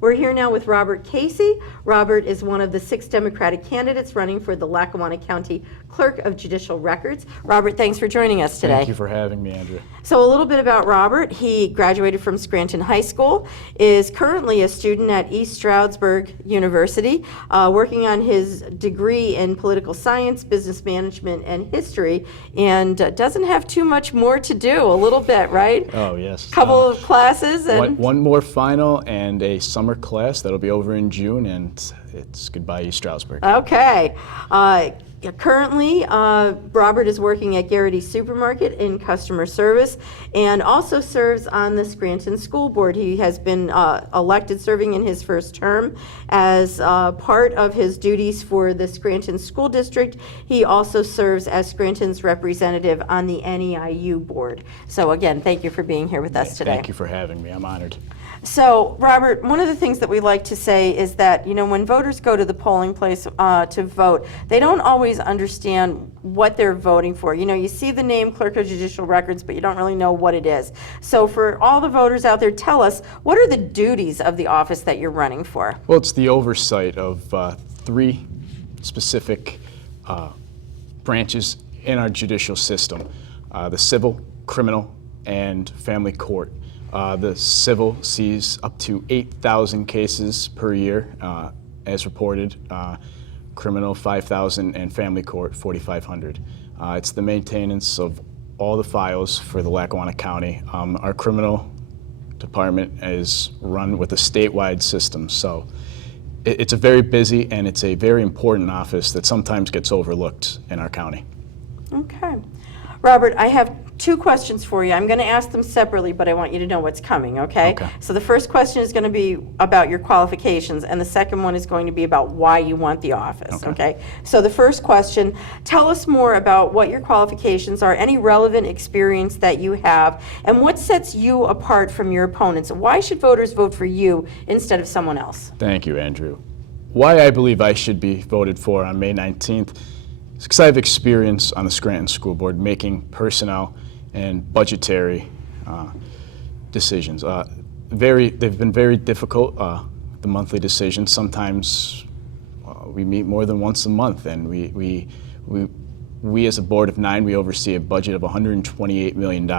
We're here now with Robert Casey. Robert is one of the 6 Democratic candidates running for the Lackawanna County Clerk of Judicial Records. Robert, thanks for joining us today. Thank you for having me, Andrea. So a little bit about Robert. He graduated from Scranton High School, is currently a student at East Stroudsburg University, working on his degree in political science, business management, and history, and doesn't have too much more to do, a little bit, right? Oh, yes. Couple of classes. And one more final and a summer class that'll be over in June, and it's goodbye East Stroudsburg. Okay. Currently, Robert is working at Garrity Supermarket in customer service and also serves on the Scranton School Board. He has been elected, serving in his first term. As part of his duties for the Scranton School District, he also serves as Scranton's representative on the NEIU board. So again, thank you for being here with us today. Thank you for having me. I'm honored. So, Robert, one of the things that we like to say is that, you know, when voters go to the polling place to vote, they don't always understand what they're voting for. You know, you see the name Clerk of Judicial Records, but you don't really know what it is. So for all the voters out there, tell us, what are the duties of the office that you're running for? Well, it's the oversight of 3 specific branches in our judicial system, the civil, criminal, and family court. The civil sees up to 8,000 cases per year, as reported. Criminal 5,000, and family court 4,500. It's the maintenance of all the files for the Lackawanna County. Our criminal department is run with a statewide system, so it's a very busy and it's a very important office that sometimes gets overlooked in our county. Okay. Robert, I have 2 questions for you. I'm going to ask them separately, but I want you to know what's coming, okay? Okay. So the first question is going to be about your qualifications, and the second one is going to be about why you want the office, okay? So the first question, tell us more about what your qualifications are, any relevant experience that you have, and what sets you apart from your opponents. Why should voters vote for you instead of someone else? Thank you, Andrew. Why I believe I should be voted for on May 19th is because I have experience on the Scranton School Board making personnel and budgetary decisions. They've been very difficult, the monthly decisions. Sometimes we meet more than once a month, and we as a board of 9, we oversee a budget of $128 million.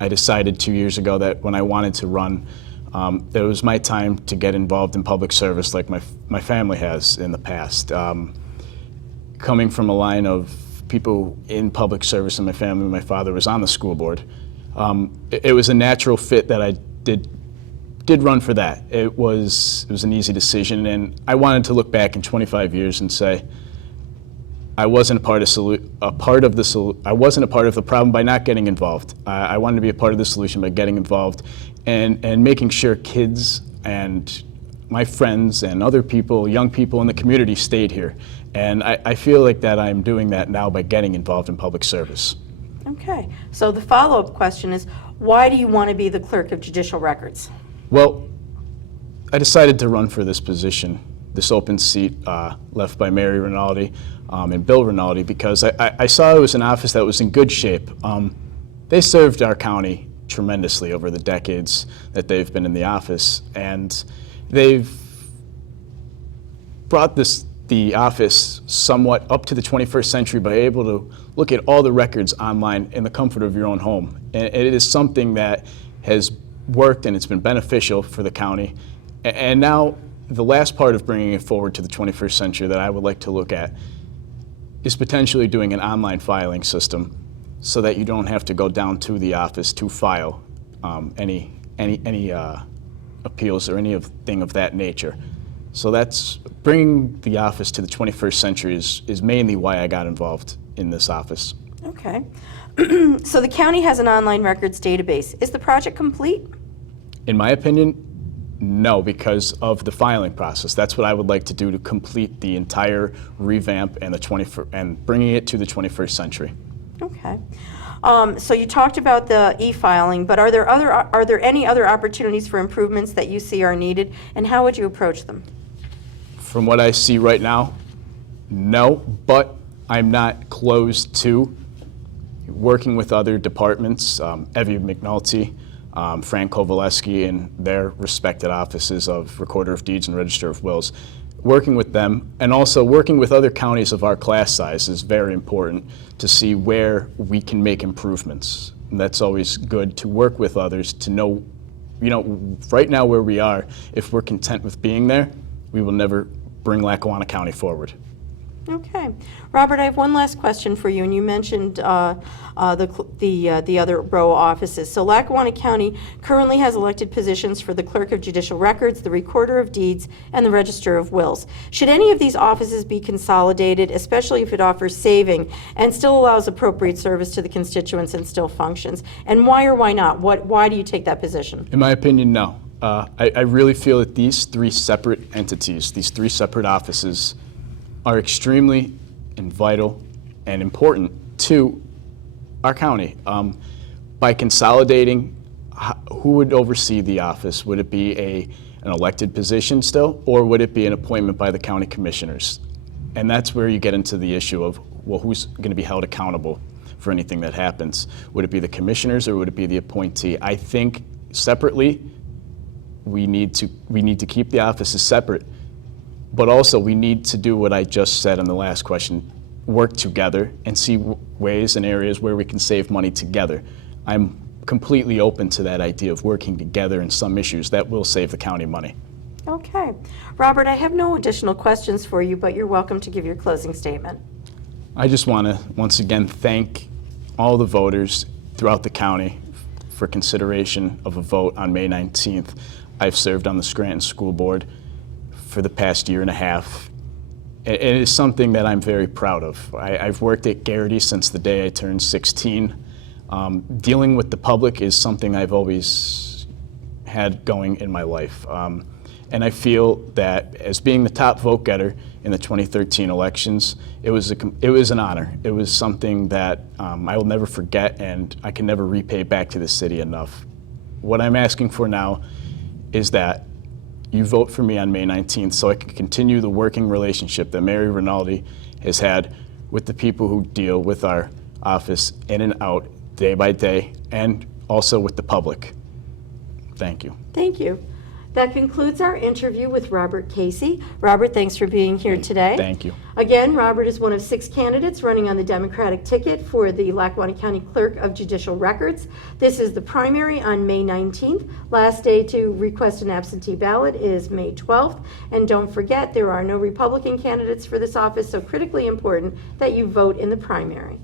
I decided 2 years ago that when I wanted to run, that it was my time to get involved in public service like my family has in the past. Coming from a line of people in public service in my family, my father was on the school board, it was a natural fit that I did run for that. It was an easy decision, and I wanted to look back in 25 years and say I wasn't I wasn't a part of the problem by not getting involved. I wanted to be a part of the solution by getting involved and making sure kids and my friends and other people, young people in the community, stayed here. And I feel like that I'm doing that now by getting involved in public service. Okay, so the follow-up question is, why do you want to be the Clerk of Judicial Records? Well, I decided to run for this position, this open seat left by Mary Rinaldi and Bill Rinaldi, because I saw it was an office that was in good shape. They served our county tremendously over the decades that they've been in the office, and they've brought the office somewhat up to the 21st century by able to look at all the records online in the comfort of your own home. And it is something that has worked, and it's been beneficial for the county. And now the last part of bringing it forward to the 21st century that I would like to look at is potentially doing an online filing system so that you don't have to go down to the office to file any appeals or anything of that nature. So that's bringing the office to the 21st century is mainly why I got involved in this office. Okay. So the county has an online records database. Is the project complete? In my opinion, no, because of the filing process. That's what I would like to do to complete the entire revamp and bringing it to the 21st century. Okay. So you talked about the e-filing, but are there any other opportunities for improvements that you see are needed, and how would you approach them? From what I see right now, no, but I'm not closed to working with other departments. Evie McNulty Frank Kovaleski in their respected offices of Recorder of Deeds and Register of Wills. Working with them and also working with other counties of our class size is very important to see where we can make improvements. And that's always good to work with others to know, right now where we are, if we're content with being there, we will never bring Lackawanna County forward. Okay. Robert, I have one last question for you, and you mentioned the other borough offices. So Lackawanna County currently has elected positions for the Clerk of Judicial Records, the Recorder of Deeds, and the Register of Wills. Should any of these offices be consolidated, especially if it offers saving and still allows appropriate service to the constituents and still functions? And why or why not? Why do you take that position? In my opinion, no. I really feel that these three separate entities, these three separate offices, are extremely and vital and important to our county. By consolidating, who would oversee the office? Would it be an elected position still, or would it be an appointment by the county commissioners? And that's where you get into the issue of, well, who's going to be held accountable for anything that happens? Would it be the commissioners or would it be the appointee? I think separately, we need to keep the offices separate. But also, we need to do what I just said in the last question, work together and see ways and areas where we can save money together. I'm completely open to that idea of working together in some issues that will save the county money. Okay. Robert, I have no additional questions for you, but you're welcome to give your closing statement. I just want to, once again, thank all the voters throughout the county for consideration of a vote on May 19th. I've served on the Scranton School Board for the past year and a half. It is something that I'm very proud of. I've worked at Garrity since the day I turned 16. Dealing with the public is something I've always had going in my life. And I feel that as being the top vote getter in the 2013 elections, it was an honor. It was something that I will never forget, and I can never repay back to the city enough. What I'm asking for now is that you vote for me on May 19th so I can continue the working relationship that Mary Rinaldi has had with the people who deal with our office in and out day by day, and also with the public. Thank you. Thank you. That concludes our interview with Robert Casey. Robert, thanks for being here today. Thank you. Again, Robert is one of 6 candidates running on the Democratic ticket for the Lackawanna County Clerk of Judicial Records. This is the primary on May 19th. Last day to request an absentee ballot is May 12th. And don't forget, there are no Republican candidates for this office, so critically important that you vote in the primary.